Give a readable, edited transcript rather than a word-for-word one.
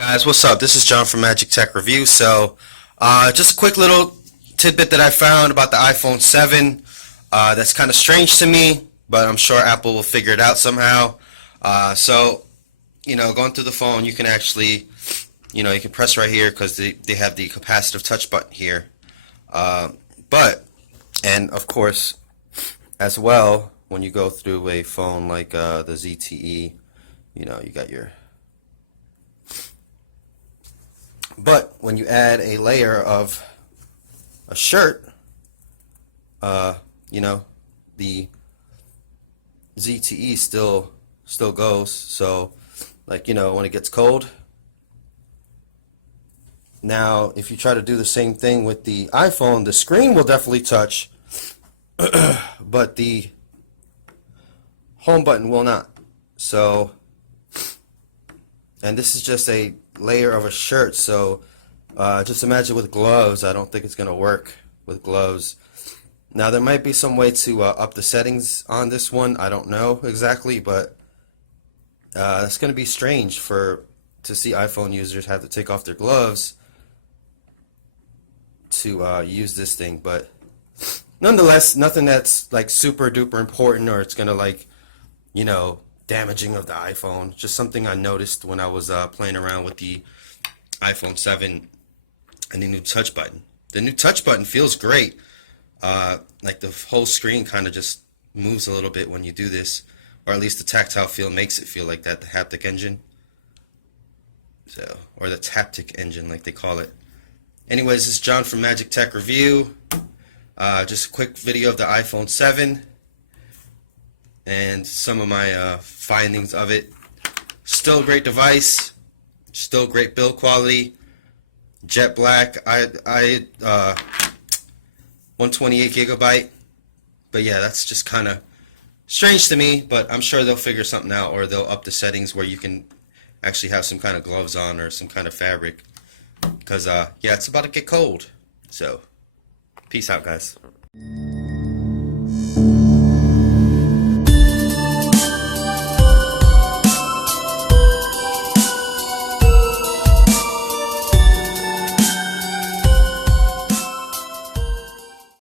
Guys, what's up? This is John from Magic Tech Review. So, just a quick little tidbit that I found about the iPhone 7 that's kind of strange to me, but I'm sure Apple will figure it out somehow. Going through the phone, you can actually, you can press right here because they have the capacitive touch button here. And of course, as well, when you go through a phone like the ZTE, you got your... But when you add a layer of a shirt, the ZTE still goes. So, when it gets cold. Now, if you try to do the same thing with the iPhone, the screen will definitely touch, but the home button will not. So, and this is just a layer of a shirt, so just imagine with gloves. I don't think it's going to work with gloves. Now, there might be some way to up the settings on this one. I don't know exactly, but that's going to be strange to see iPhone users have to take off their gloves to use this thing. But nonetheless, nothing that's like super duper important, or it's going to damaging of the iPhone. Just something I noticed when I was playing around with the iPhone 7 and the new touch button. The new touch button feels great. Like the whole screen kind of just moves a little bit when you do this, or at least the tactile feel makes it feel like that, the haptic engine. Or the taptic engine, like they call it. Anyways, this is John from Magic Tech Review. Just a quick video of the iPhone 7 and some of my findings of it. Still a great device, still great build quality, jet black. I 128 gigabyte, but yeah, that's just kind of strange to me, but I'm sure they'll figure something out, or they'll up the settings where you can actually have some kind of gloves on or some kind of fabric, because yeah, it's about to get cold. So peace out, guys.